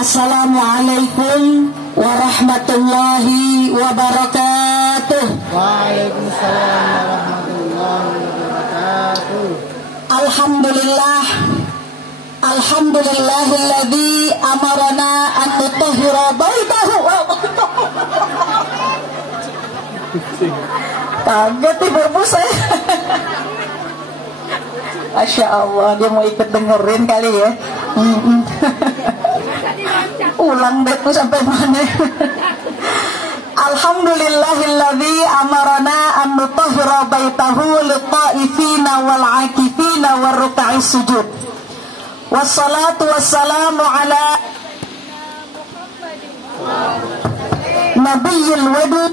Assalamualaikum warahmatullahi wabarakatuh. Waalaikumsalam warahmatullahi wabarakatuh. Alhamdulillah, alhamdulillahilladzi amarana an nutahhira baitahu. Kaget ibu saya. Masya Allah, dia mau ikut dengerin kali ya. Ulang deh tuh sampai mana. Alhamdulillahilladzi amarana an nutahhira baitahu lit-ta'ifina wal-'akifina war-ruk'is sujud. Wassalatu wassalamu ala nabiyil wadud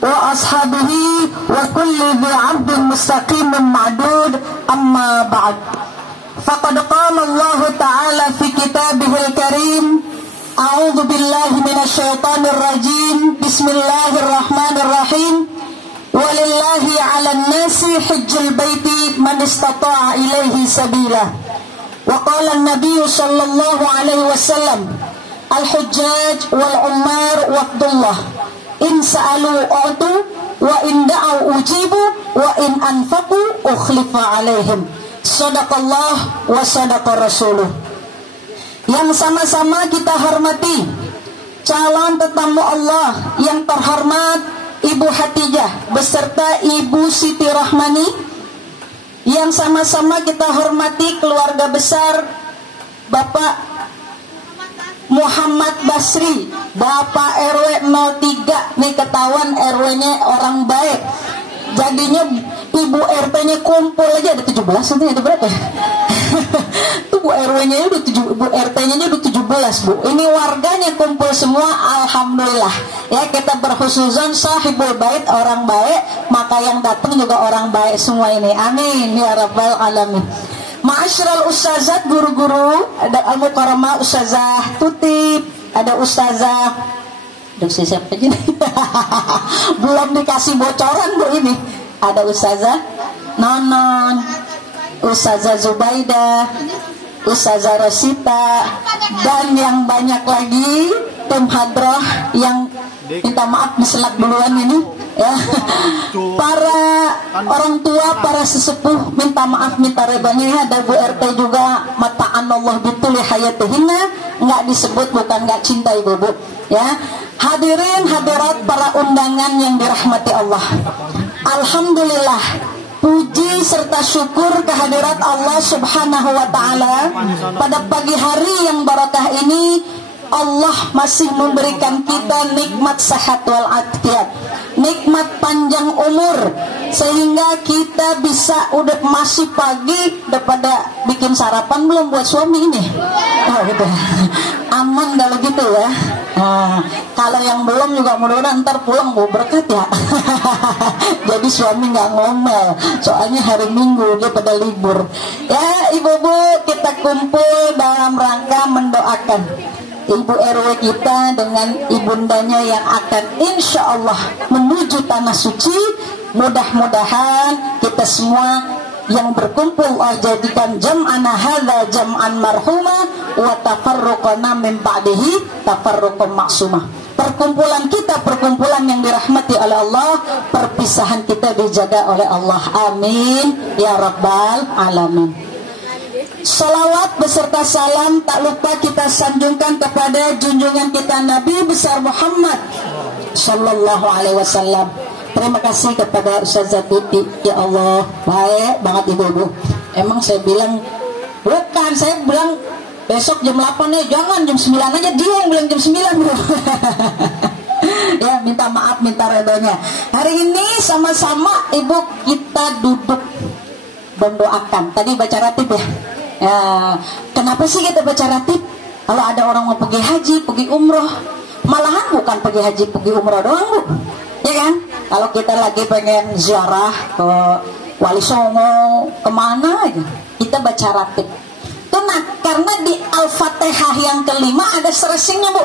wa ashabihi wa kulli dhi 'abdin mustaqimin ma'dud, amma ba'd. Faqad qala Allah ta'ala fi kitabihil karim, a'udzu billahi minasy syaithanir rajim, bismillahirrahmanirrahim, walillahi 'alan nasi hajjul baiti man istata'a ilaihi sabila. Wa qala an-nabiy sallallahu alaihi wasallam, al-hujjaj wal ummar waqdullah, in sa'alu u'tu wa in da'u ujibu wa in anfaqu ukhlifa alaihim. Sadaqallah wa sadaqa rasuluh. Yang sama-sama kita hormati calon tetamu Allah yang terhormat Ibu Hatijah beserta Ibu Siti Rahmani. Yang sama-sama kita hormati keluarga besar Bapak Muhammad Basri, Bapak RW 03. Nih ketahuan RW-nya orang baik. Jadinya Ibu RT-nya kumpul aja ada 17, nanti ada berapa ya? Tuh Bu RW-nya udah 7, Bu RT-nya udah 17, Bu. Ini warganya kumpul semua, alhamdulillah. Ya, kita berhusnuzon sahibul bait, orang baik, maka yang datang juga orang baik semua ini. Amin ya rabbal alamin. Ma'asyiral ustazat, guru-guru, ada al-mukarramah ustazah Tutip, ada ustazah siapa aja nih? Belum dikasih bocoran Bu ini. Ada ustazah Nonon, ustazah Zubaidah, ustazah Rosita, dan yang banyak lagi tim hadroh yang minta maaf diselak duluan ini ya. Para orang tua, para sesepuh minta maaf, minta redanya. Ada Bu RT juga, mata'an Allah bituli hayatihinna, nggak disebut, bukan nggak cinta Ibu ya. Hadirin hadirat para undangan yang dirahmati Allah, alhamdulillah, puji serta syukur kehadirat Allah subhanahu wa ta'ala. Pada pagi hari yang barakah ini, Allah masih memberikan kita nikmat sehat wal afiat, nikmat panjang umur, sehingga kita bisa udah masih pagi daripada bikin sarapan belum buat suami ini. Oh gitu. Aman kalau gitu ya. Nah, kalau yang belum juga mudah-mudahan ntar pulang gue berkat ya. Jadi suami nggak ngomel, soalnya hari Minggu dia pada libur. Ya ibu-ibu, kita kumpul dalam rangka mendoakan Ibu RW kita dengan ibundanya yang akan insya Allah menuju tanah suci. Mudah-mudahan kita semua yang berkumpul Allah jadikan jam'ana hadza jam'an marhuma wa tafarruqana min ba'dihi tafarruqan maksumah. Perkumpulan kita perkumpulan yang dirahmati oleh Allah, perpisahan kita dijaga oleh Allah. Amin ya rabbal alamin. Salawat beserta salam tak lupa kita sanjungkan kepada junjungan kita Nabi besar Muhammad sallallahu alaihi wasallam. Terima kasih kepada Ustazah Tuti. Ya Allah, baik banget ibu-ibu. Emang saya bilang, bukan, saya bilang besok jam 8 ya, jangan jam 9 aja, dia yang bilang jam 9 Bu. Ya, minta maaf, minta redonya. Hari ini sama-sama ibu kita duduk mendoakan. Tadi baca ratib ya. Ya, kenapa sih kita baca ratib? Kalau ada orang mau pergi haji, pergi umroh, malahan bukan pergi haji, pergi umroh doang Bu, ya kan? Kalau kita lagi pengen ziarah ke Wali Songo, kemana aja, kita baca ratib. Tuh, nah, karena di Al-Fatihah yang kelima ada serasingnya Bu.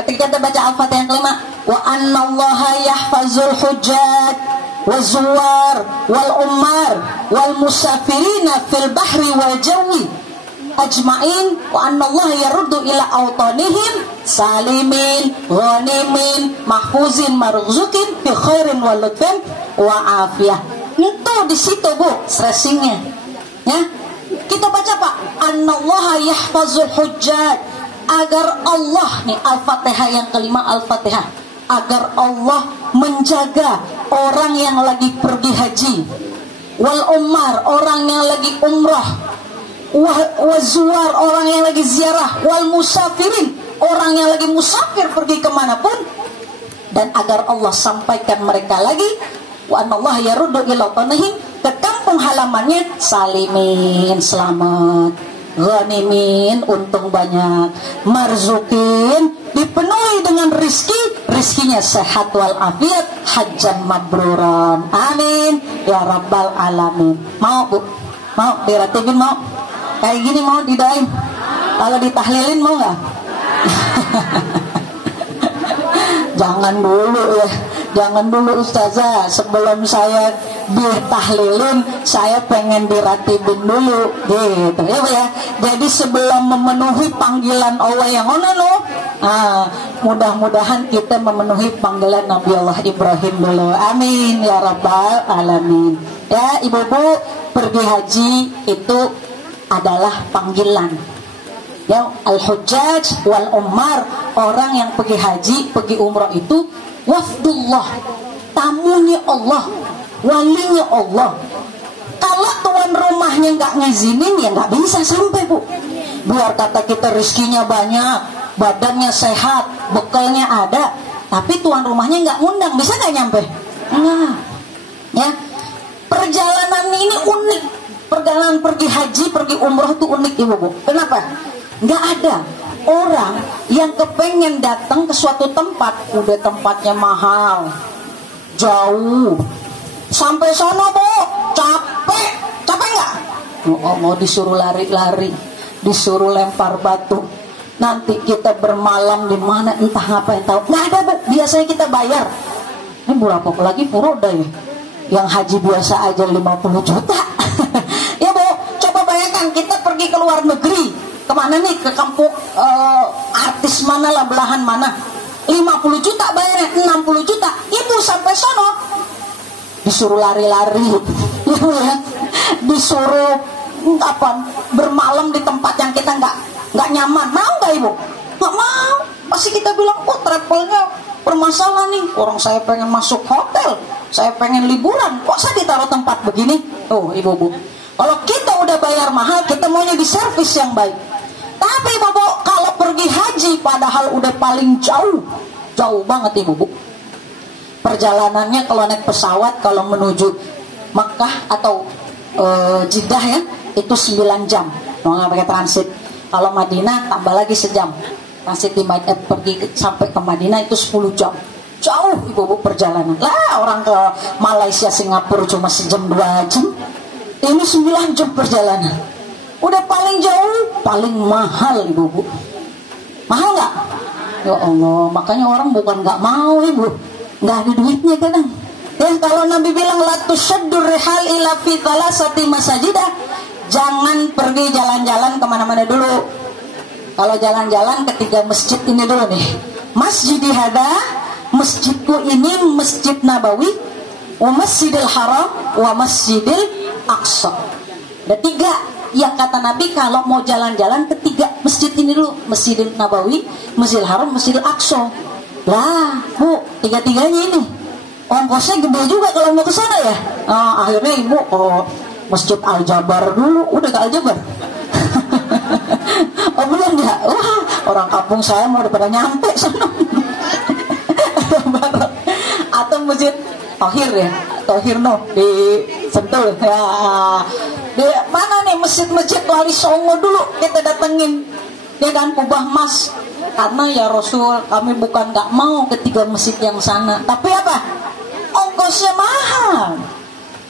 Ketika kita baca Al-Fatihah yang kelima, wa annallaha yahfazul hujjat wazuwar wal ummar wal musafirina fil bahri wal jawi ajmain wa annallaha yaruddu ila awtanihim salimin ghanimin mahfuzin marzukin bi khairin wa lutfin wa afiyah. Itu di situ Bu stressingnya. Ya. Kita baca Pak, annallaha yahfazul hujjaj, agar Allah nih Al-Fatihah yang kelima Al-Fatihah, agar Allah menjaga orang yang lagi pergi haji, wal umar orang yang lagi umrah, wazuar orang yang lagi ziarah, wal musafirin orang yang lagi musafir pergi kemanapun, dan agar Allah sampaikan mereka lagi wa anallahu yaruddu ila tanahim ke kampung halamannya salimin selamat, ghanimin untung banyak, marzukin dipenuhi dengan rizkinya sehat wal afiat, hajjan mabruran, amin ya rabbal alamin. Mau Bu? Mau diratibin? Mau kayak gini? Mau didoain? Kalau ditahlilin mau nggak? Jangan dulu ya, jangan dulu Ustazah, sebelum saya ditahlilin saya pengen diratibin dulu gitu ya Bu ya. Jadi sebelum memenuhi panggilan Allah yang ono mudah-mudahan kita memenuhi panggilan Nabi Allah Ibrahim dulu, amin ya rabbal alamin. Ya ibu-ibu, pergi haji itu adalah panggilan. Ya, al-hujjaj wal ummar, orang yang pergi haji, pergi umrah itu wafdullah, tamunya Allah, walinya Allah. Kalau tuan rumahnya nggak ngizinin ya nggak bisa sampai Bu. Biar kata kita rezekinya banyak, badannya sehat, bekalnya ada, tapi tuan rumahnya nggak ngundang, bisa nggak nyampe? Enggak. Ya, perjalanan ini unik. Perjalanan pergi haji, pergi umrah itu unik Ibu Bu. Kenapa? Nggak ada orang yang kepengen datang ke suatu tempat, udah tempatnya mahal, jauh, sampai sono Bu, capek nggak? Mau disuruh lari-lari, disuruh lempar batu, nanti kita bermalam di mana entah ngapain tahu. Nggak ada Bu, biasanya kita bayar. Ini berapa lagi furoda ya? Yang haji biasa aja 50 juta. Ya Bu, coba bayangkan kita pergi ke luar negeri. Kemana nih? Ke kampung artis mana lah, belahan mana, 50 juta bayarnya, 60 juta. Ibu sampai sono disuruh lari-lari ya, disuruh bermalam di tempat yang kita nggak nyaman. Mau nggak Ibu? Nggak mau. Pasti kita bilang, oh travelnya bermasalah nih, orang saya pengen masuk hotel, saya pengen liburan, kok saya ditaruh tempat begini? Oh Ibu-ibu, kalau kita udah bayar mahal, kita maunya di servis yang baik. Tapi Ibu-ibu, kalau pergi haji padahal udah paling jauh banget Ibu-ibu. Perjalanannya kalau naik pesawat, kalau menuju Makkah atau Jeddah ya, itu 9 jam. Mau nggak pakai transit. Kalau Madinah tambah lagi sejam. Transit di pergi sampai ke Madinah itu 10 jam. Jauh Ibu-ibu perjalanan. Lah orang ke Malaysia, Singapura cuma sejam 2 jam. Ini 9 jam perjalanan. Udah paling jauh, paling mahal Ibu-ibu. Mahal nggak? Ya Allah, makanya orang bukan nggak mau Ibu, nggak ada duitnya kadang. Ya kalau Nabi bilang la tushaddur rihal ila fi thalathati masajidah, jangan pergi jalan-jalan kemana-mana dulu. Kalau jalan-jalan ketiga masjid ini dulu nih. Masjidi hada, masjidku ini Masjid Nabawi, wa Masjidil Haram, wa Masjidil Aqsa. Ada 3 yang kata Nabi kalau mau jalan-jalan ketiga masjid ini dulu, Masjidil Nabawi, Masjidil Haram, Masjidil Aqsa. Lah Bu, 3-tiganya ini ongkosnya gede juga kalau mau ke sana ya. Akhirnya Ibu Masjid Al-Jabar dulu, udah ke Al-Jabar. Oh belum ya? Wah, orang kampung saya mau pada nyampe sana. Atau Masjid Tohir ya, Tohir di Sentul ya. Di mana nih masjid-masjid Wali Songo dulu kita datengin, ya kan, Kubah Mas. Karena ya Rasul, kami bukan nggak mau ketiga masjid yang sana, tapi apa? Ongkosnya mahal.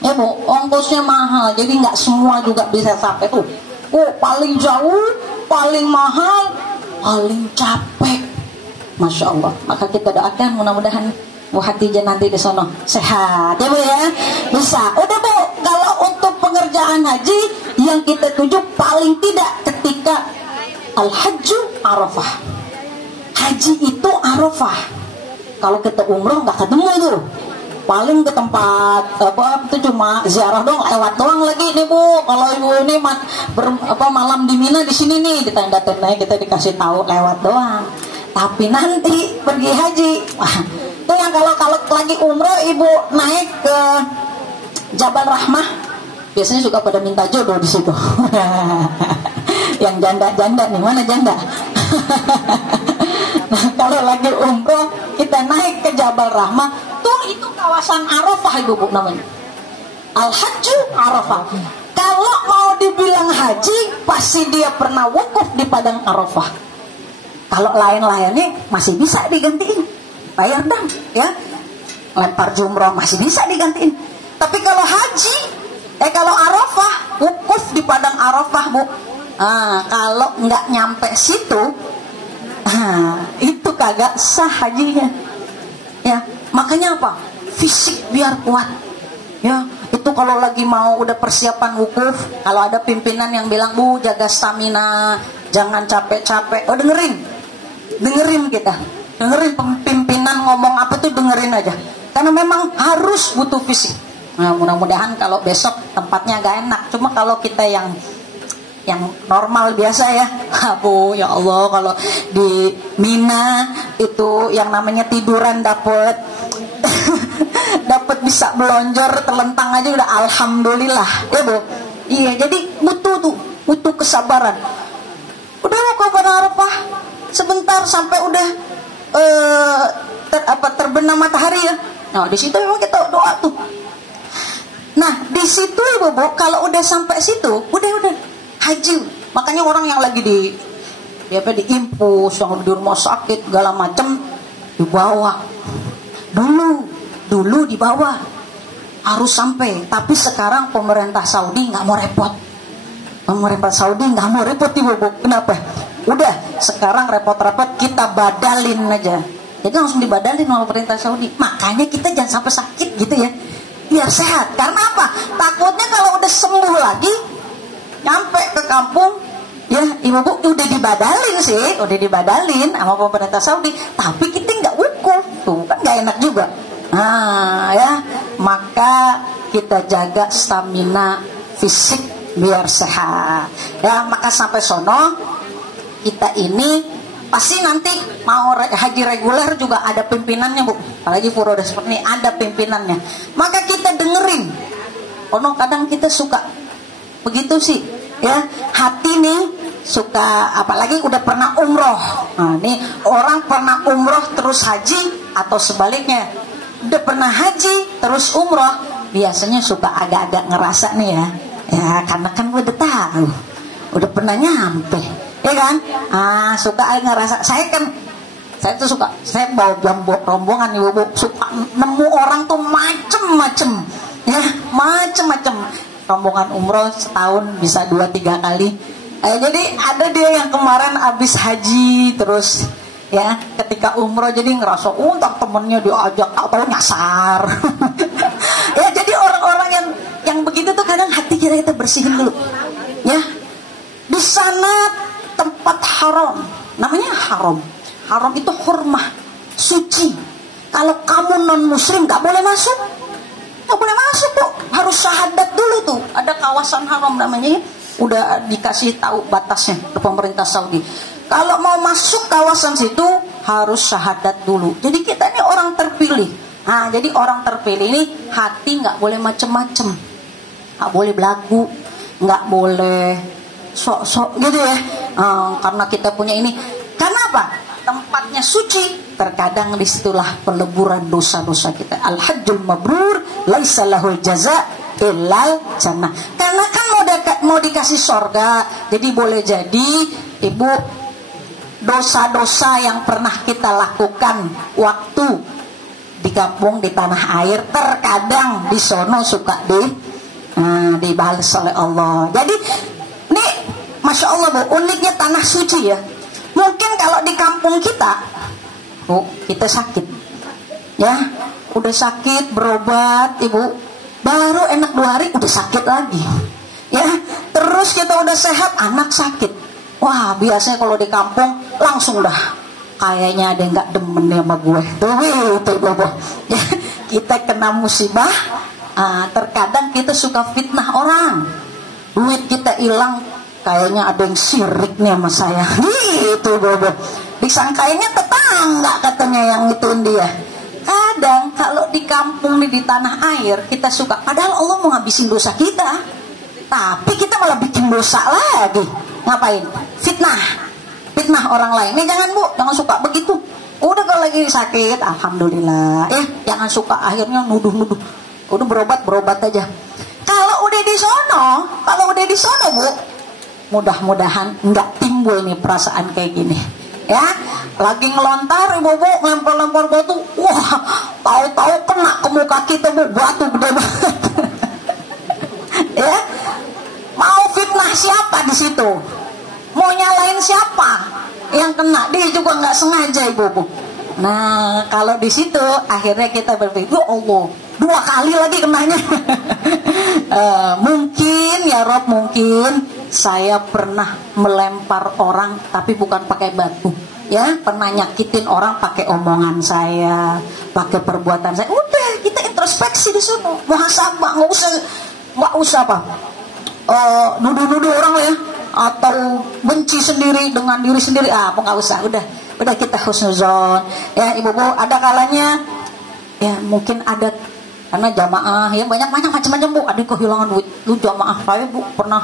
Ya Bu, ongkosnya mahal, jadi nggak semua juga bisa sampai tuh. Paling jauh, paling mahal, paling capek. Masya Allah. Maka kita doakan mudah-mudahan Bu Hatijah nanti di sono sehat ya Bu ya, bisa. Udah Bu, kalau untuk pengerjaan haji yang kita tuju paling tidak ketika al-hajju Arafah. Haji itu Arafah. Kalau kita umroh nggak ketemu tuh, paling ke tempat apa itu cuma ziarah dong, lewat doang lagi nih Bu. Kalau ibu ini malam di Mina di sini nih di tenda-tenda kita dikasih tahu lewat doang. Tapi nanti pergi haji, itu yang kalau lagi umroh ibu naik ke Jabal Rahmah, biasanya suka pada minta jodoh di situ. Yang janda nih, mana janda? Nah, kalau lagi umroh kita naik ke Jabal Rahmah, tuh itu kawasan Arafah ibu namanya. Al-Hajju Arafah. Kalau mau dibilang haji, pasti dia pernah wukuf di padang Arafah. Kalau lain-lainnya masih bisa digantiin, bayar dam, ya. Lempar jumroh masih bisa digantiin. Tapi kalau haji, kalau Arafah, wukuf di padang Arafah Bu. Kalau nggak nyampe situ, itu kagak sah hajinya. Ya, makanya apa? Fisik biar kuat. Ya, itu kalau lagi mau udah persiapan wukuf, kalau ada pimpinan yang bilang Bu jaga stamina, jangan capek-capek. Oh dengerin kita, dengerin pimpinan ngomong apa tuh dengerin aja. Karena memang harus butuh fisik. Nah, mudah-mudahan kalau besok tempatnya agak enak. Cuma kalau kita yang normal biasa ya, Bu, ya Allah, kalau di Mina itu yang namanya tiduran dapat bisa belonjor telentang aja udah alhamdulillah ya Bu. Iya, jadi butuh kesabaran. Udah mau ke padang Arafah sebentar sampai udah terbenam matahari ya. Nah di situ memang kita doa tuh. Nah di situ ibu kalau udah sampai situ udah haji. Makanya orang yang lagi diimpus, yang di rumah sakit segala macem dibawa. Dulu dibawa harus sampai. Tapi sekarang pemerintah Saudi nggak mau repot. Ibu. Kenapa? Udah sekarang repot-repot kita badalin aja. Jadi langsung dibadalin sama pemerintah Saudi. Makanya kita jangan sampai sakit gitu ya. Biar sehat. Karena apa? Takutnya kalau udah sembuh lagi, nyampe ke kampung, ya ibu udah dibadalin sama pemerintah Saudi. Tapi kita nggak wukuf, tuh kan nggak enak juga. Ya, maka kita jaga stamina fisik biar sehat. Ya, maka sampai sono kita ini pasti nanti mau haji reguler juga ada pimpinannya Bu. Apalagi furoda seperti ini ada pimpinannya. Maka kita dengerin. Kadang kita suka begitu sih, ya hati nih suka, apalagi udah pernah umroh. Nah, nih orang pernah umroh terus haji atau sebaliknya, udah pernah haji terus umroh, biasanya suka agak-agak ngerasa nih ya karena kan udah tahu, udah pernah nyampe, ya kan? Suka ngerasa. Saya tuh suka, saya bawa rombongan nih Bu, suka nemu orang tuh macem-macem. Rombongan umroh setahun bisa 2-3 kali. Jadi ada dia yang kemarin abis haji terus ya ketika umroh jadi ngerasa ntar temennya diajak atau nyasar. Ya jadi orang-orang yang begitu tuh kadang hati kita bersihin dulu. Ya di sana tempat haram, namanya haram. Haram itu hurmah, suci. Kalau kamu non muslim nggak boleh masuk. Nggak boleh masuk Bu, harus syahadat dulu tuh. Ada kawasan haram namanya ya. Udah dikasih tahu batasnya ke pemerintah Saudi. Kalau mau masuk kawasan situ harus syahadat dulu. Jadi kita ini orang terpilih. Jadi orang terpilih ini hati nggak boleh macem-macem, nggak boleh belagu, nggak boleh sok-sok gitu ya. Karena kita punya ini. Karena apa? Tempatnya suci. Terkadang disitulah peleburan dosa-dosa kita. Al-hajjul mabrur laisa lahul jaza illal jannah. Karena kan mau dikasih sorga. Jadi boleh jadi ibu dosa-dosa yang pernah kita lakukan waktu di kampung di tanah air, terkadang di sono suka dibalas oleh Allah. Jadi nih Masya Allah Bu, uniknya tanah suci ya. Mungkin kalau di kampung kita, Bu, kita sakit ya, udah sakit berobat ibu, baru enak 2 hari udah sakit lagi, ya. Terus kita udah sehat, anak sakit. Wah, biasanya kalau di kampung langsung dah, kayaknya ada yang nggak demen nih sama gue. Tuh ibu, ya, kita kena musibah. Terkadang kita suka fitnah orang, duit kita hilang, kayaknya ada yang syirik nih sama saya, gitu ibu. Disangkainya tetangga katanya yang ituin dia. Kadang kalau di kampung nih, di tanah air, kita suka, padahal Allah mau ngabisin dosa kita, tapi kita malah bikin dosa lagi. Ngapain? Fitnah orang lain. Jangan bu, jangan suka begitu. Udah kalau lagi sakit, alhamdulillah. Jangan suka akhirnya nuduh-nuduh. Udah berobat aja. Kalau udah di sono bu, mudah-mudahan nggak timbul nih perasaan kayak gini. Ya, lagi ngelontar ibu lempar batu, wah, tahu-tahu kena ke muka kita bu, batu gede banget. Ya, mau fitnah siapa di situ? Mau nyalain siapa? Yang kena dia juga nggak sengaja ibu. Nah, kalau di situ akhirnya kita berpikir, ya Allah, 2 kali lagi kenanya. Mungkin ya Rob, mungkin saya pernah melempar orang tapi bukan pakai batu, ya, pernah nyakitin orang pakai omongan saya, pakai perbuatan saya. Udah, kita introspeksi di sana, muhasabah, nggak usah apa, nuduh-nuduh orang ya, atau benci sendiri dengan diri sendiri, nggak usah. Udah kita husnuzon, ya ibu. Ada kalanya ya mungkin ada, karena jamaah ya banyak macam-macam bu, ada kehilangan duit. Lu jamaah saya bu pernah,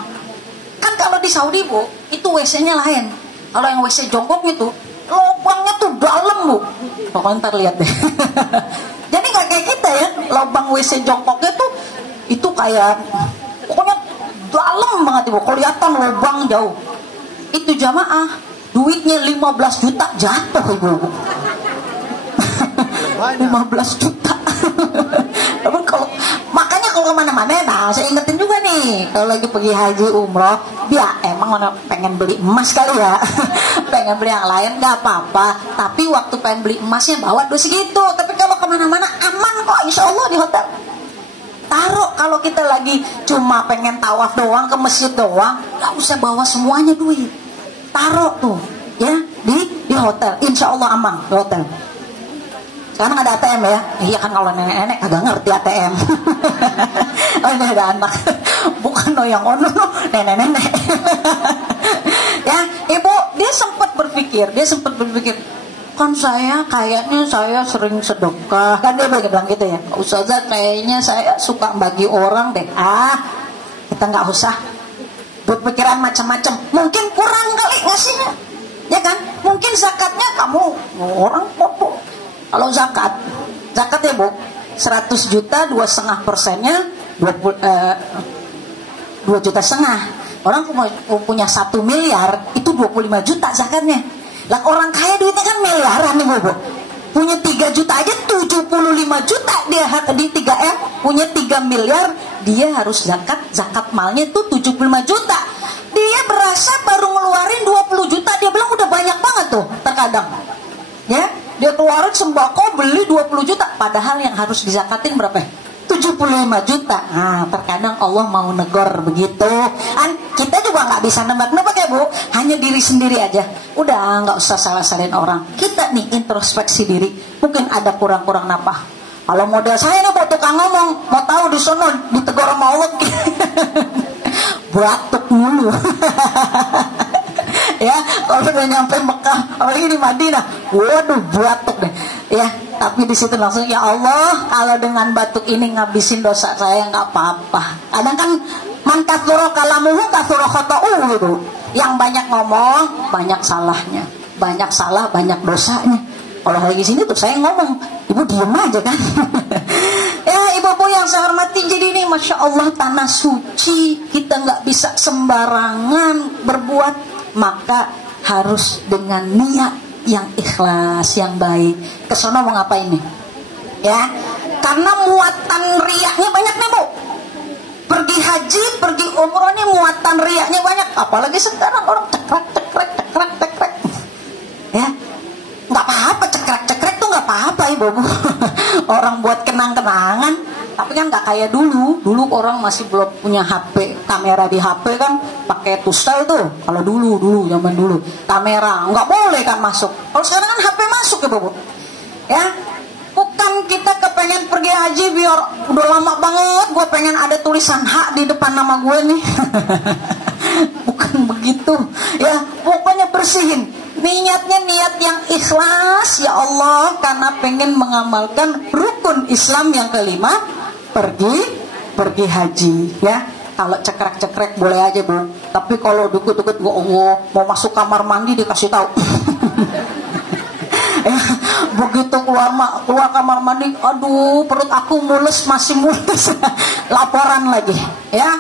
kan kalau di Saudi bu itu WC-nya lain. Kalau yang WC jongkok itu lubangnya tuh dalam bu, pokoknya ntar lihat deh. Jadi nggak kayak kita ya, lubang WC jongkoknya tuh itu kayak pokoknya dalam banget ibu, kelihatan lubang jauh. Itu jamaah duitnya 15 juta jatuh ibu. 15 juta. Makanya kalau kemana-mana, saya ingetin juga nih, kalau lagi pergi haji umroh, dia emang pengen beli emas kali ya, pengen beli yang lain nggak apa-apa, tapi waktu pengen beli emasnya bawa duit segitu. Tapi kalau kemana-mana aman kok, insya Allah di hotel. Taruh, kalau kita lagi cuma pengen tawaf doang, ke masjid doang, nggak usah bawa semuanya duit. Taruh tuh ya di hotel, insya Allah aman di hotel. Sekarang ada ATM ya. Iya kan, kalau nenek-nenek agak ngerti ATM. Oh, ini ada anak, bukan yang ono nenek-nenek. Ya ibu, dia sempat berpikir, kan kayaknya saya sering sedekah, kan dia bilang gitu ya, Ustazah kayaknya saya suka bagi orang deh. Kita nggak usah berpikiran macam-macam. Mungkin kurang kali ngasihnya, ya kan? Mungkin zakatnya kamu orang popo. Kalau zakat ya bu, 100 juta 2,5%-nya 2,5 juta. Orang punya 1 miliar itu 25 juta zakatnya. Lah orang kaya duitnya kan miliaran nih bu. Punya 3 juta aja 75 juta dia di 3M. Punya 3 miliar dia harus zakat malnya itu 75 juta. Dia berasa baru ngeluarin 20 juta, dia bilang udah banyak banget tuh terkadang. Ya, dia keluarin sembako beli 20 juta, padahal yang harus dizakatin berapa? 75 juta. Nah, terkadang Allah mau negor begitu. Kita juga nggak bisa nebak-nebak ya bu, hanya diri sendiri aja. Udah nggak usah salah-salahin orang. Kita nih introspeksi diri, mungkin ada kurang-kurang apa. Kalau model saya nih buat tukang ngomong, mau tahu di sono ditegur sama Allah, batuk mulu. Ya, kalau udah nyampe Mekah, apalagi di Madinah, waduh batuk deh. Ya, tapi di situ langsung, ya Allah, kalau dengan batuk ini ngabisin dosa saya nggak apa-apa. Kadang kan man katsura kalamuhu katsura khata'uhu gitu. Yang banyak ngomong, banyak salahnya. Banyak salah, banyak dosanya. Kalau lagi sini tuh saya ngomong, ibu diem aja kan. Ya ibu-ibu yang saya hormati, jadi ini Masya Allah tanah suci, kita nggak bisa sembarangan berbuat, maka harus dengan niat yang ikhlas, yang baik. Kesono mau ngapain nih? Ya, karena muatan riaknya banyak nih bu. Pergi haji, pergi umroh nih muatan riaknya banyak. Apalagi sekarang orang cekrek. Ya, nggak apa-apa cekrek tuh nggak apa-apa ibu. orang buat kenang-kenangan. Tapi kan nggak kayak dulu. Dulu orang masih belum punya HP, kamera di HP kan pakai tusel tuh. Kalau dulu zaman dulu kamera nggak boleh kan masuk. Kalau sekarang kan HP masuk ya Bu. Ya, bukan kita kepengen pergi haji biar udah lama banget gue pengen ada tulisan hak di depan nama gue nih. Bukan begitu. Ya, pokoknya bersihin. Niatnya niat yang ikhlas ya Allah, karena pengen mengamalkan rukun Islam yang kelima, pergi haji ya. Kalau cekrek-cekrek boleh aja Bu, tapi kalau dukut-dukut gue mau masuk kamar mandi dikasih tahu. Begitu keluar kamar mandi, aduh perut aku mules, masih mules. Laporan lagi ya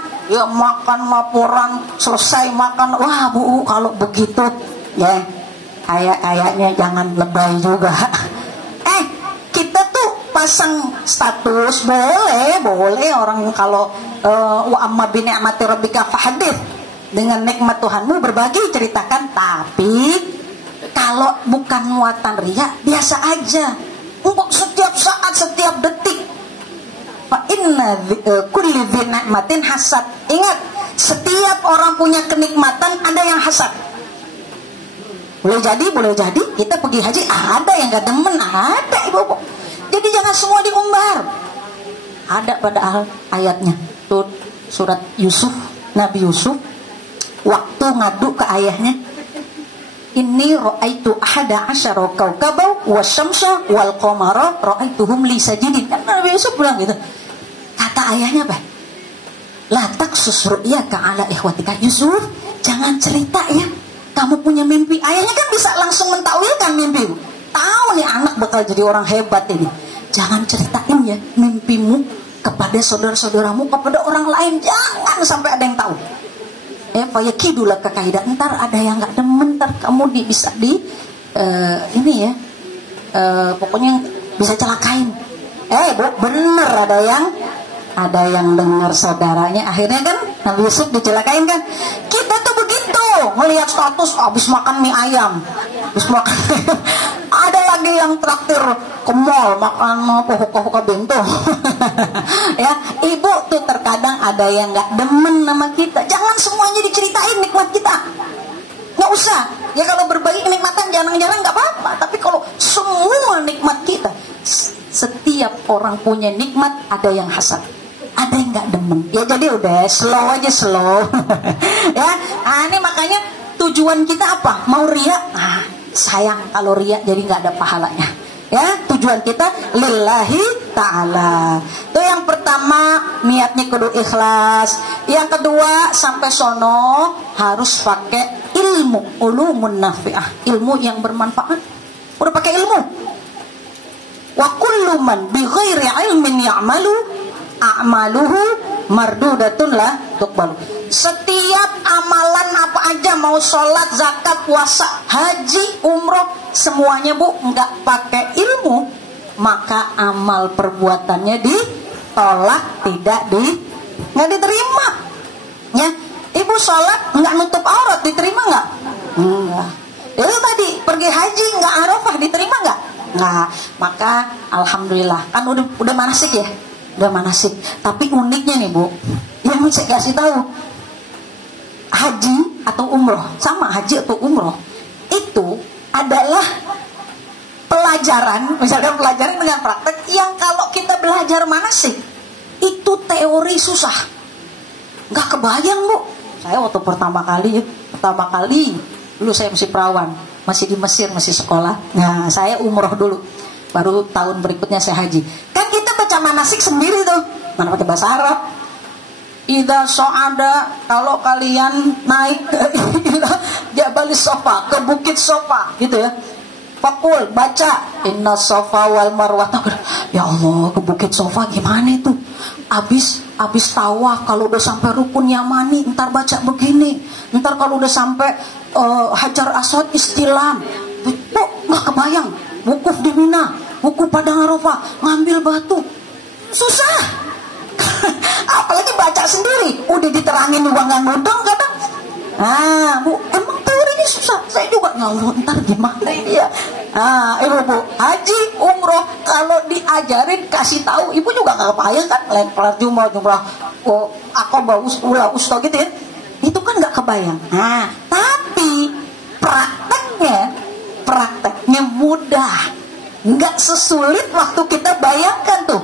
makan laporan, selesai makan, wah Bu kalau begitu ya kayaknya jangan lebay juga. Kita tuh pasang status boleh orang kalau wa amma bi ni'mati rabbika fahaddits, dengan nikmat Tuhanmu berbagi, ceritakan. Tapi kalau bukan muatan riya, biasa aja. Untuk setiap saat, setiap detik. Fa inna kulli dzi ni'matin hasad. Ingat, setiap orang punya kenikmatan ada yang hasad. Boleh jadi kita pergi haji ada yang gak demen, ada Ibu. Jadi jangan semua diumbar. Ada padahal ayatnya. Tuh surat Yusuf, Nabi Yusuf waktu ngadu ke ayahnya, inni ra'aitu ahada asyara kaukaba wasyamsa wal qamara ra'aituhum li sajidin. Kan Nabi Yusuf bilang gitu. Kata ayahnya apa? La taqsus ru'yaka ala ikhwatika. Yusuf, jangan cerita ya kamu punya mimpi. Ayahnya kan bisa langsung mentakwilkan mimpi. Tahu nih anak bakal jadi orang hebat ini. Jangan ceritain ya mimpimu kepada saudara-saudaramu, kepada orang lain. Jangan sampai ada yang tahu. Fayakidulah kekaidah. Ntar ada yang nggak demen, ntar kamu bisa pokoknya bisa celakain. Bu, bener ada yang dengar saudaranya. Akhirnya kan Nabi Yusuf dicelakain kan. Kita tuh begitu melihat status habis makan mie ayam, ada lagi yang traktir ke mall makan hoka-hoka bento. Ya, Ibu tuh terkadang ada yang nggak demen sama kita. Jangan semuanya diceritain nikmat kita, nggak usah. Ya kalau berbagi kenikmatan jarang-jarang nggak apa-apa. Tapi kalau semua nikmat kita, setiap orang punya nikmat ada yang hasad, ada yang nggak demen. Ya jadi udah slow. Ya, ini makanya tujuan kita apa? Mau riya? Sayang kalau riya jadi nggak ada pahalanya. Ya, tujuan kita lillahi ta'ala. Itu yang pertama, niatnya kudu ikhlas. Yang kedua, sampai sono harus pakai ilmu, ulumun nafi'ah, ilmu yang bermanfaat. Udah pakai ilmu. Wa kullu man bi ghairi ilmin ya'malu a'maluhu mardudatun la tuqbalu. Setiap amalan apa aja, mau sholat, zakat, puasa, haji, umroh, semuanya Bu nggak pakai ilmu, maka amal perbuatannya ditolak, nggak diterima. Ya, Ibu sholat nggak nutup aurat, diterima nggak? Enggak. Itu tadi pergi haji nggak Arafah, diterima nggak? Nggak. Maka alhamdulillah kan udah manasik ya, udah manasik. Tapi uniknya nih Bu, yang saya kasih tahu, haji atau umroh, sama haji atau umroh itu adalah pelajaran, misalkan pelajaran dengan praktek yang kalau kita belajar manasik itu teori susah, nggak kebayang Bu. Saya waktu pertama kali dulu saya masih perawan, masih di Mesir, masih sekolah. Nah saya umroh dulu, baru tahun berikutnya saya haji. Kan kita baca manasik sendiri tuh, mana pakai bahasa Arab. Ida so'ada, kalau kalian naik ke Jabal Sofa, ke Bukit Sofa gitu ya, fakul baca inna sofa wal marwah. Ya Allah, ke Bukit Sofa gimana itu? Abis tawaf, kalau udah sampai rukun Yamani ntar baca begini, ntar kalau udah sampai Hajar Aswad istilam. Nggak kebayang. Wukuf di Mina, wukuf Padang Arafah, ngambil batu, susah. Apalagi baca sendiri, udah diterangin juga nggak mudeng kadang. Bu, emang teorinya susah. Saya juga nyawa ntar gimana ini ya. Nah, ibu haji umroh kalau diajarin kasih tahu, ibu juga nggak kebayang kan, lempar jumrah aku bagus ulah ustaz gitu ya. Itu kan nggak kebayang. Nah, tapi prakteknya mudah, nggak sesulit waktu kita bayangkan tuh.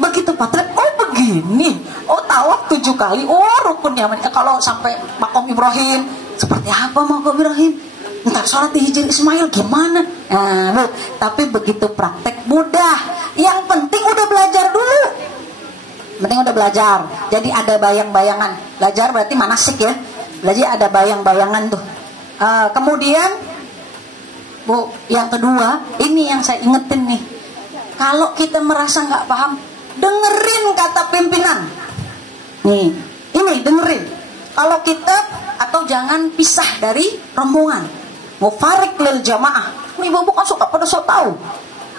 Begitu potret, oh begini, oh tawaf 7 kali, oh rukunnya. Kalau sampai makom Ibrahim, seperti apa makom Ibrahim? Ntar sholat di Hijri Ismail gimana? Nah, Bu, tapi begitu praktek mudah. Yang penting udah belajar dulu. Penting udah belajar. Jadi ada bayang-bayangan. Belajar berarti manasik ya. Belajar ada bayang-bayangan tuh. Kemudian, Bu, yang kedua, ini yang saya ingetin nih. Kalau kita merasa nggak paham, dengerin kata pimpinan. Nih, ini dengerin. Kalau kita atau jangan pisah dari rombongan. Mufarik lil jamaah. Ini ibu kan suka pada so tahu.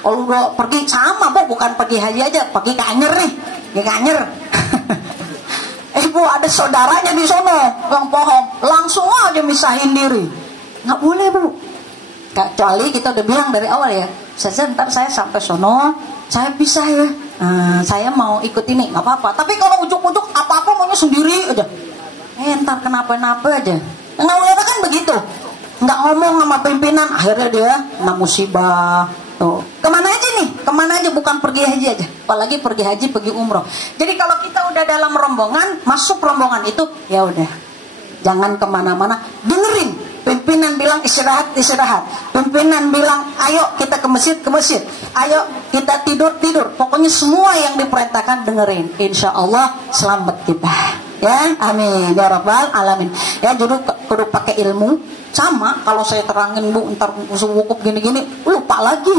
Kalau udah pergi sama Bu, bukan pergi haji aja, pergi ke Anyer nih, ke Anyer. Bu, ada saudaranya di sono yang pohon, langsung aja misahin diri. Nggak boleh Bu. Kecuali kita udah bilang dari awal ya, ntar saya sampai sono, saya pisah ya. Saya mau ikut ini, nggak apa-apa. Tapi kalau ujuk-ujuk apa-apa maunya sendiri aja. Ntar kenapa-napa aja. Nggak boleh kan begitu. Nggak ngomong sama pimpinan, akhirnya dia kena musibah. Tuh. Kemana aja nih? Kemana aja, bukan pergi haji aja. Apalagi pergi haji, pergi umroh. Jadi kalau kita udah dalam rombongan, masuk rombongan itu, ya udah, jangan kemana-mana, dengerin. Pimpinan bilang istirahat. Pimpinan bilang ayo kita ke masjid. Ayo kita tidur. Pokoknya semua yang diperintahkan dengerin. Insya Allah selamat kita. Ya, amin ya rabbal alamin. Ya, kudu pakai ilmu. Sama kalau saya terangin Bu, ntar wukuf gini-gini, lupa lagi.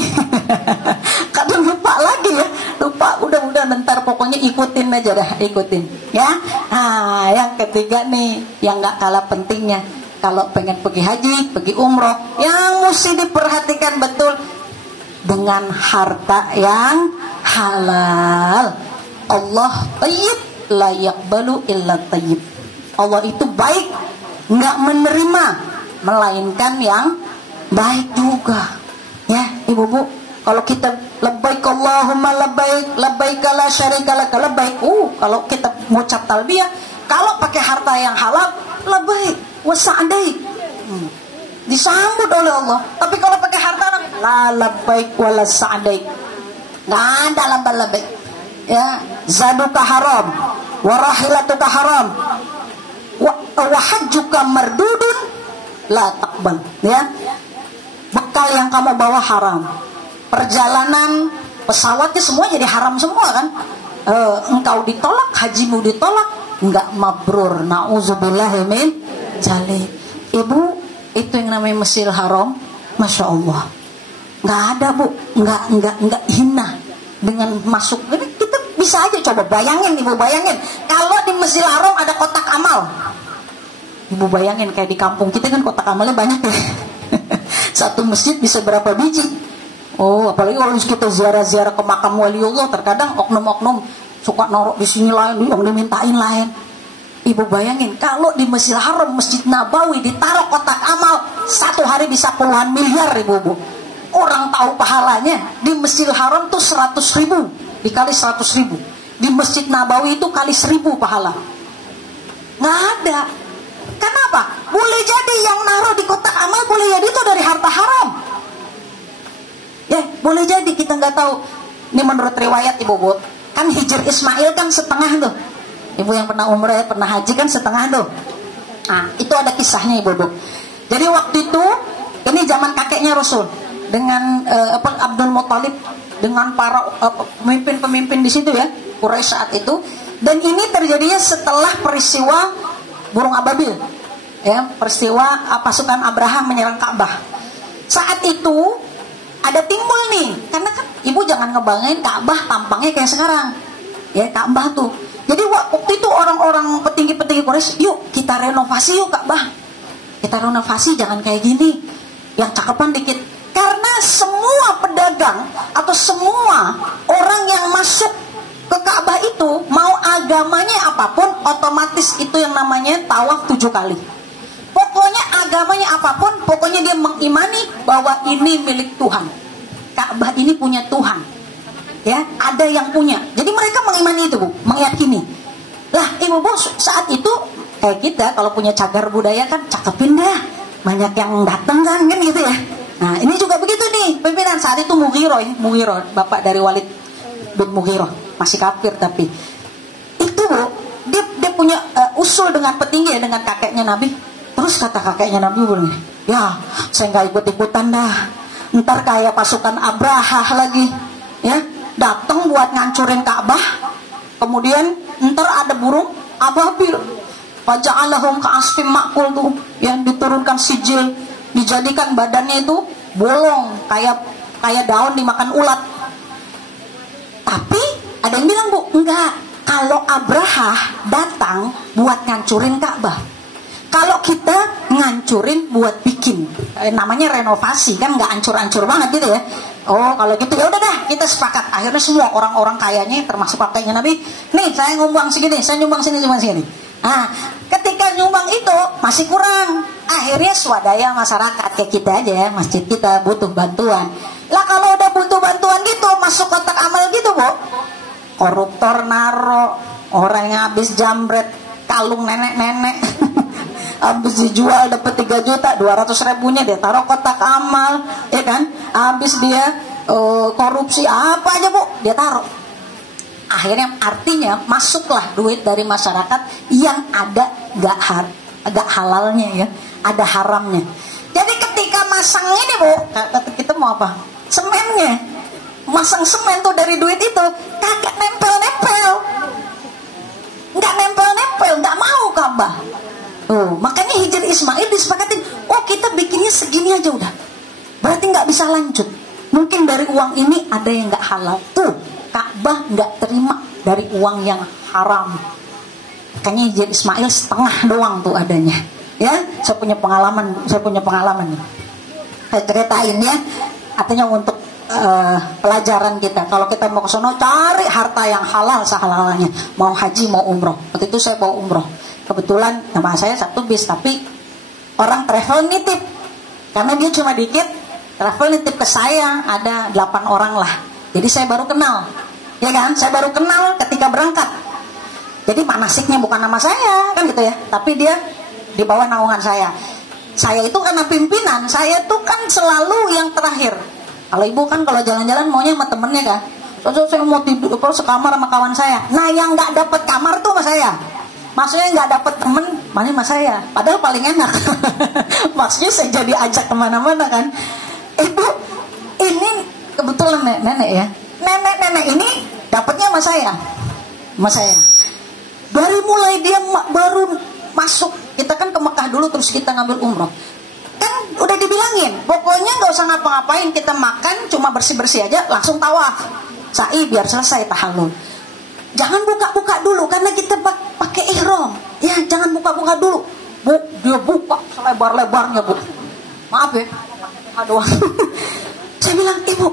Kadang lupa lagi ya. Lupa, udah ntar pokoknya ikutin aja dah, ikutin. Ya. Nah, yang ketiga nih, yang nggak kalah pentingnya. Kalau pengen pergi haji, pergi umroh, yang mesti diperhatikan betul, dengan harta yang halal. Allah tayyib, la yaqbalu illa tayyib. Allah itu baik, nggak menerima melainkan yang baik juga. Ya, ibu-ibu, kalau kita labbaik Allahumma labbaik la syarika lak labbaik. Kalau kita mengucap talbiyah, kalau pakai harta yang halal, labbaik wa sa'daik. Disambut oleh Allah. Tapi kalau pakai harta la labbaik wa la sa'daik. Enggak ada labbaik. Ya, zaduka haram, wa rahilatuka haram, wa hajjuka mardudun la taqbal. Ya. Bekal yang kamu bawa haram. Perjalanan pesawatnya semua jadi haram semua kan? Engkau ditolak, hajimu ditolak, enggak mabrur. Nauzubillahi min zalik. Ibu, itu yang namanya Masjidil Haram, Masya Allah, nggak ada Bu, nggak hina dengan masuk. Jadi kita bisa aja coba bayangin, ibu bayangin kalau di Masjidil Haram ada kotak amal. Ibu bayangin kayak di kampung kita kan kotak amalnya banyak ya. Satu masjid bisa berapa biji? Apalagi kalau kita ziarah-ziarah ke makam waliullah, terkadang oknum-oknum suka norok di sini lain, yang dimintain lain. Ibu bayangin kalau di Masjidil Haram, Masjid Nabawi ditaruh kotak amal, satu hari bisa puluhan miliar ibu-ibu. Orang tahu pahalanya. Di Masjidil Haram tuh 100.000 dikali 100.000. Di Masjid Nabawi itu kali 1.000 pahala. Nggak ada. Kenapa? Boleh jadi yang naruh di kotak amal, boleh jadi itu dari harta haram. Ya, boleh jadi, kita nggak tahu. Ini menurut riwayat ibu-ibu. Kan Hijri Ismail kan setengah tuh. Ibu yang pernah umrah, pernah haji kan setengah tuh. Nah, itu ada kisahnya ibu-ibu. Jadi waktu itu, ini zaman kakeknya Rasul dengan Abdul Muthalib, dengan para pemimpin-pemimpin di situ ya, Quraisy saat itu. Dan ini terjadinya setelah peristiwa burung ababil, ya, peristiwa pasukan Abraham menyerang Ka'bah. Saat itu ada timbul nih, karena kan ibu jangan ngebayangin Ka'bah tampangnya kayak sekarang, ya Ka'bah tuh. Jadi waktu itu orang-orang petinggi-petinggi Quraisy, yuk kita renovasi yuk Ka'bah. Kita renovasi, jangan kayak gini, yang cakepan dikit. Karena semua pedagang atau semua orang yang masuk ke Ka'bah itu, mau agamanya apapun, otomatis itu yang namanya tawaf 7 kali. Pokoknya agamanya apapun, pokoknya dia mengimani bahwa ini milik Tuhan. Ka'bah ini punya Tuhan. Ya, ada yang punya. Jadi mereka mengimani itu, Bu, meyakini. Lah, Ibu Bos, saat itu kita kalau punya cagar budaya kan cakepin dah. Banyak yang datang kan gitu ya. Nah, ini juga begitu nih, pimpinan saat itu Mughirah, bapak dari Walid bin Mughirah, masih kafir tapi itu, Bu, dia punya usul dengan petinggi ya, dengan kakeknya Nabi. Terus kata kakeknya Nabi, ya saya nggak ikut-ikutan dah. Ntar kayak pasukan Abrahah lagi, ya datang buat ngancurin Ka'bah. Kemudian ntar ada burung ababil, faja'alahum ka'asfim ma'kul tuh, yang diturunkan sijil, dijadikan badannya itu bolong kayak daun dimakan ulat. Tapi ada yang bilang, Bu, enggak, kalau Abrahah datang buat ngancurin Ka'bah, kalau kita ngancurin buat bikin, namanya renovasi kan, nggak hancur-hancur banget gitu ya. Oh, kalau gitu ya udah dah, kita sepakat. Akhirnya semua orang-orang kayanya termasuk kakeknya Nabi, nih saya nyumbang segini, saya nyumbang sini. Nah, ketika nyumbang itu masih kurang, akhirnya swadaya masyarakat kayak kita aja ya, masjid kita butuh bantuan. Lah kalau udah butuh bantuan gitu, masuk kotak amal gitu, Bu, koruptor naro, orang yang habis jambret kalung nenek-nenek habis dijual dapat 3 juta 200.000-nya dia taruh kotak amal, ya kan? Habis dia korupsi apa aja, Bu, dia taruh. Akhirnya artinya masuklah duit dari masyarakat yang ada gak halalnya ya, ada haramnya. Jadi ketika masang ini, Bu, kita mau apa? Semennya, masang semen tuh dari duit itu kagak nempel-nempel, nggak mau Ka'bah. Makanya Hijr Ismail disepakatin, oh kita bikinnya segini aja udah, berarti nggak bisa lanjut. Mungkin dari uang ini ada yang nggak halal. Tuh, Ka'bah nggak terima dari uang yang haram. Makanya Hijr Ismail setengah doang tuh adanya. Ya, saya punya pengalaman nih. Saya ceritain ya, artinya untuk pelajaran kita. Kalau kita mau ke sono, cari harta yang halal sehalal-halalnya. Mau haji, mau umroh. Waktu itu saya bawa umroh. Kebetulan nama saya satu bis, tapi orang travel nitip. Karena dia cuma dikit, travel nitip ke saya ada 8 orang lah. Jadi saya baru kenal. Ya kan? Saya baru kenal ketika berangkat. Jadi manasiknya bukan nama saya, kan gitu ya. Tapi dia di bawah naungan saya. Saya itu karena pimpinan, saya tuh kan selalu yang terakhir. Kalau ibu kan kalau jalan-jalan maunya sama temennya kan. Saya mau tidur sekamar sama kawan saya. Nah, yang nggak dapet kamar tuh sama saya. Maksudnya nggak dapet temen, mana sama saya. Padahal paling enak. Maksudnya saya jadi ajak kemana-mana kan. Ibu, ini kebetulan nenek ya. Nenek ini dapetnya sama saya. Dari mulai dia baru masuk, kita kan ke Mekah dulu terus kita ngambil umroh. Kan udah dibilangin, pokoknya nggak usah ngapa-ngapain, kita makan cuma bersih-bersih aja, langsung tawaf, sa'i biar selesai tahallul. Jangan buka-buka dulu karena kita pakai ihram. Ya, jangan buka-buka dulu. Bu, dia buka selebar-lebarnya, Bu. Maaf ya. Aduh. Saya bilang, "Ibu,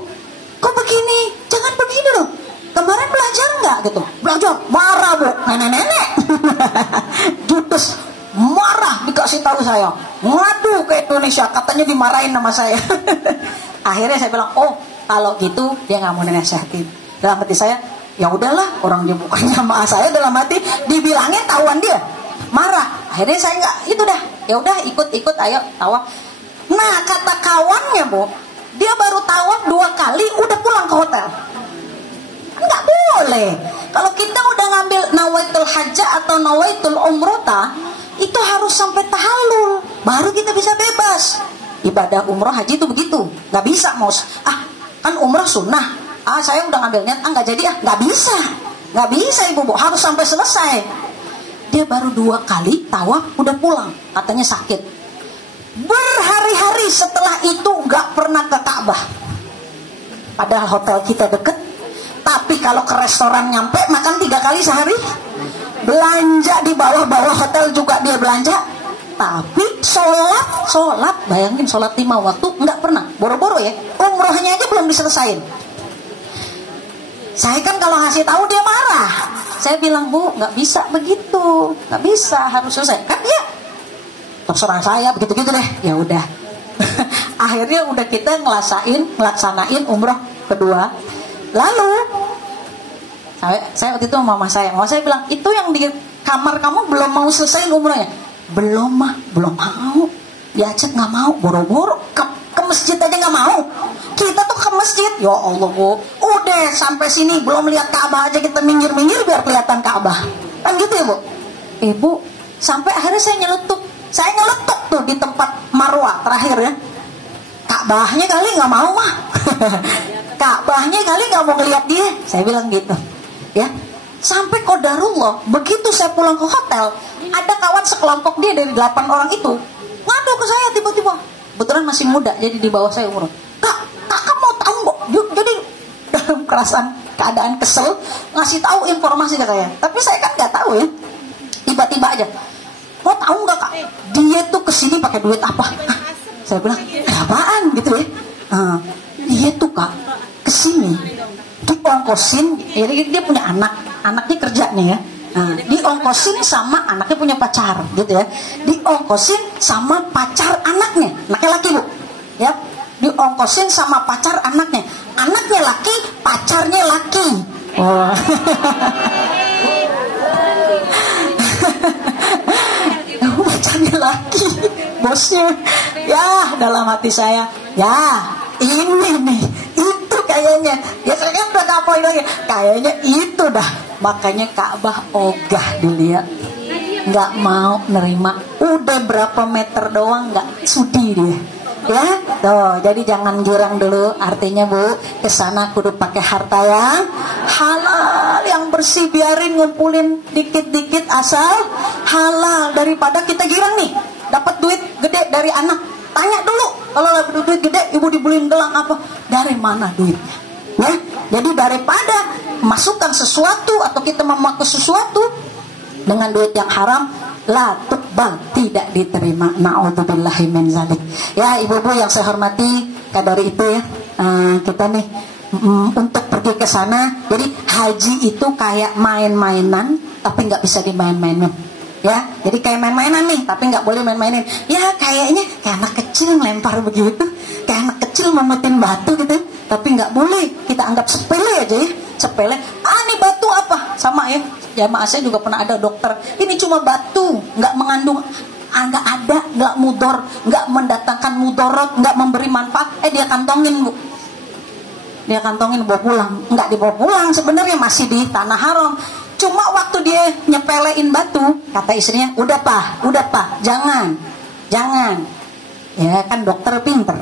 kok begini? Jangan begini dong. Kemarin belajar nggak gitu?" Belajar. Marah, Bu. Nenek-nenek. Judes marah dikasih tahu saya. Ngadu ke Indonesia, katanya dimarahin sama saya. Akhirnya saya bilang, "Oh, kalau gitu dia nggak mau nasihatin." Dalam hati saya, ya udahlah, orang dia bukannya sama saya, dalam hati dibilangin tahuan dia marah. Akhirnya saya nggak, itu dah, ya udah ikut ayo tawaf. Nah, kata kawannya, Bu, dia baru tawaf 2 kali udah pulang ke hotel. Nggak boleh. Kalau kita udah ngambil nawaitul hajjah atau nawaitul umrota, itu harus sampai tahallul baru kita bisa bebas. Ibadah umroh haji itu begitu, nggak bisa kan umroh sunnah, saya udah ngambil niat, nggak jadi, nggak bisa ibu, harus sampai selesai. Dia baru 2 kali tawaf udah pulang, katanya sakit. Berhari-hari setelah itu nggak pernah ke Ka'bah, padahal hotel kita deket. Tapi kalau ke restoran nyampe makan 3 kali sehari. Belanja di bawah-bawah hotel juga dia belanja. Tapi sholat, bayangin sholat 5 waktu nggak pernah. Boro-boro ya, umrohnya aja belum diselesain. Saya kan kalau ngasih tahu dia marah. Saya bilang, "Bu, nggak bisa begitu, nggak bisa, harus selesai." Kan ya, terserah saya begitu-gitu deh. Ya udah. Akhirnya udah kita ngelaksanain umroh kedua. Lalu saya waktu itu sama mama saya bilang, itu yang di kamar kamu belum mau selesai umrohnya? Belum mah, belum mau. Diajak nggak mau, boro-boro ke masjid aja nggak mau. Kita tuh ke masjid, ya Allah bu, udah sampai sini belum lihat Ka'bah aja kita minggir-minggir biar kelihatan Ka'bah, kan gitu ya bu? Ibu, sampai akhirnya saya nyeletuk tuh di tempat Marwah terakhir ya. Ka'bahnya kali nggak mau mah, Ka'bahnya kali nggak mau ngeliat dia, saya bilang gitu, ya. Sampai qadarullah, begitu saya pulang ke hotel, ada kawan sekelompok dia dari 8 orang itu ngadu ke saya tiba-tiba. Kebetulan masih muda, jadi di bawah saya umur. Kakak mau tahu kok? Jadi dalam keadaan kesel ngasih tahu informasi ke saya. Tapi saya kan nggak tahu ya. Tiba-tiba aja, mau tahu nggak kak? Dia tuh kesini pakai duit apa? Saya bilang, apaan gitu ya? Dia tuh kak kesini diongkosin. Jadi dia punya anaknya kerja nih ya. Diongkosin sama anaknya punya pacar gitu ya. Diongkosin sama pacar anaknya laki bu ya. Diongkosin sama pacar anaknya laki, pacarnya laki. Wah. Pacarnya laki, bosnya. Ya dalam hati saya, ya ini nih itu kayaknya. Ya saya kan udah kapoin lagi, kayaknya itu dah. Makanya Ka'bah ogah dilihat, nggak mau nerima. Udah berapa meter doang nggak sudi dia, ya. Tuh, jadi jangan girang dulu. Artinya bu, kesana kudu pakai harta yang halal, yang bersih. Biarin ngumpulin dikit-dikit asal halal, daripada kita girang nih. Dapat duit gede dari anak, tanya dulu kalau dapat duit gede, ibu dibeliin gelang apa? Dari mana duitnya? Ya, jadi daripada masukkan sesuatu atau kita memakai sesuatu dengan duit yang haram, la tuqbal, tidak diterima. Na'udzubillahi min zalik. Ya ibu-ibu yang saya hormati, kadari itu ya, kita nih untuk pergi ke sana. Jadi haji itu kayak main-mainan, tapi nggak bisa dimain-mainin. Ya, jadi kayak main-mainan nih, tapi nggak boleh main-mainin. Ya kayaknya kayak anak kecil ngelempar begitu, kayak anak kecil memetin batu gitu, tapi nggak boleh. Kita anggap sepele aja ya, sepele. Ini batu apa? Sama ya, jamaah saya juga pernah ada dokter. Ini cuma batu, nggak mengandung, nggak ada, nggak mudor, nggak mendatangkan mudorot, nggak memberi manfaat. Dia kantongin bu, dia kantongin bawa pulang. Nggak dibawa pulang sebenarnya, masih di tanah haram. Cuma waktu dia nyepelein batu, kata istrinya, udah pak, jangan. Ya kan dokter pinter,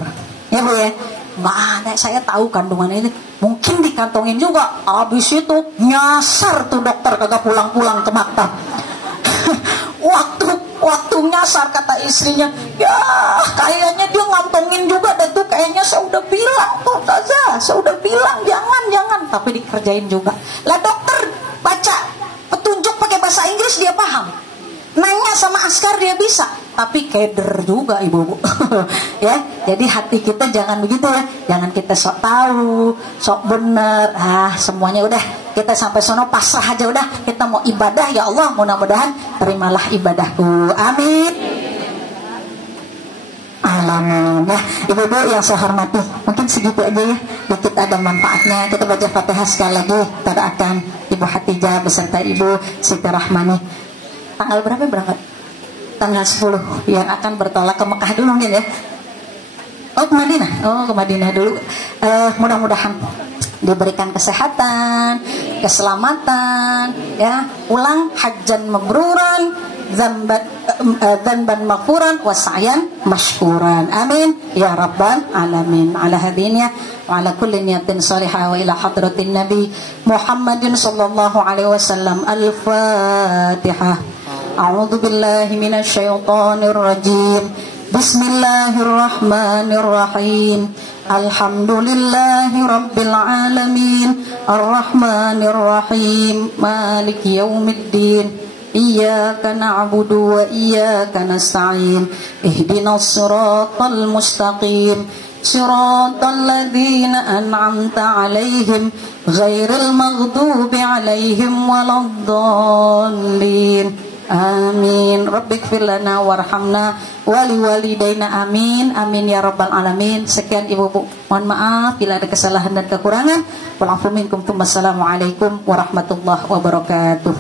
ya bu ya. Nggak ada, saya tahu kandungan ini. Mungkin dikantongin juga. Habis itu nyasar tuh dokter, kagak pulang-pulang ke maktab. waktu nyasar kata istrinya, ya kayaknya dia ngantongin juga dan tuh kayaknya saya udah bilang tuh Taza, saya udah bilang jangan, tapi dikerjain juga. Lah dokter baca petunjuk pakai bahasa Inggris dia paham, nanya sama askar dia bisa, tapi keder juga ibu-ibu. Ya, jadi hati kita jangan begitu ya, jangan kita sok tahu, sok bener. Semuanya udah kita sampai sono pasrah aja udah. Kita mau ibadah, ya Allah mudah-mudahan terimalah ibadahku, amin. Alamin. Ya, ibu-ibu yang saya hormati, mungkin segitu aja ya, dikit ada manfaatnya. Kita baca Fatihah sekali lagi. Kita akan Ibu Hatijah beserta Ibu Siti Rahmani. Tanggal berapa berangkat? Tanggal 10 yang akan bertolak ke Mekah dulu mungkin ya. Oh ke Madinah. Ke Madinah dulu. Mudah-mudahan diberikan kesehatan, keselamatan, ya. Ulang hajjan mabruran, dzanban maghfuran, wa sa'yan mashkuran. Amin ya rabbal alamin. Ala hadiniya wa ala kulli niyatin salihah wa ila hadratin nabi Muhammadin sallallahu alaihi wasallam. Al-Fatihah. A'udzu billahi minasy syaithanir rajim. Bismillahirrahmanirrahim. Alhamdulillahi rabbil alamin. Arrahmanir rahim. Maliki yaumiddin. Iyyaka na'budu wa iyyaka nasta'in. Ihdinas siratal mustaqim. Siratal ladzina an'amta 'alaihim ghairil maghdubi 'alaihim waladdallin. Amin. Rabbighfir lana warhamna wali walidaina. Amin. Amin ya rabbal alamin. Sekian Ibu-ibu, mohon maaf bila ada kesalahan dan kekurangan. Wal afu minkum. Wassalamualaikum warahmatullahi wabarakatuh.